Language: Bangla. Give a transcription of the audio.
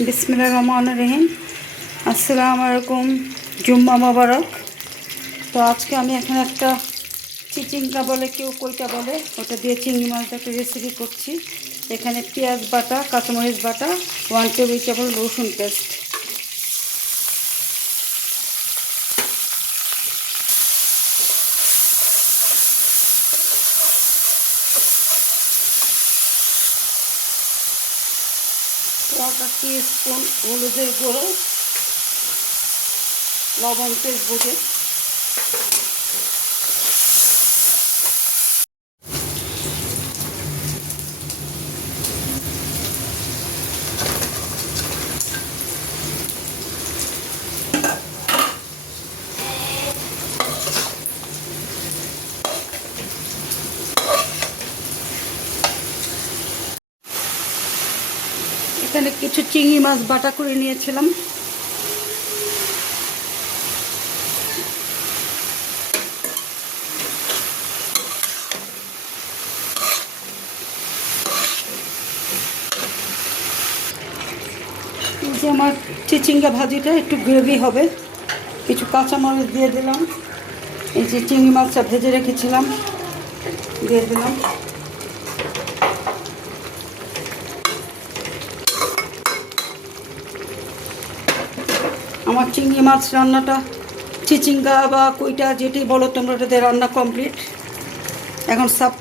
বিসমিল্লা রহমান রহিম। আসসালামু আলাইকুম, জুম্মা মোবারক। তো আজকে আমি এখন একটা চিচিংটা বলে কেউ কইটা বলে, ওটা দিয়ে চিংড়ি মাছটা একটা রেসিপি করছি। এখানে পেঁয়াজ বাটা, কাঁচামরিচ বাটা ওয়ান টেবিল চামচ রসুন পেস্ট একটা স্পুন হলুদের গুঁড়ো লবণ তেজ বুঝে এখানে কিছু চিংড়ি মাছ বাটা করে নিয়েছিলাম। যে আমার চিচিঙ্গা ভাজিটা একটু গ্রেভি হবে। কিছু কাঁচামরিচ দিয়ে দিলাম। এই যে চিংড়ি মাছটা ভেজে রেখেছিলাম। দিয়ে দিলাম। আমার চিংড়ি মাছ রান্নাটা, চিচিঙ্গা বা কইটা যেটি বলো তোমরা, ওটাতে রান্না কমপ্লিট এখন সার্ভ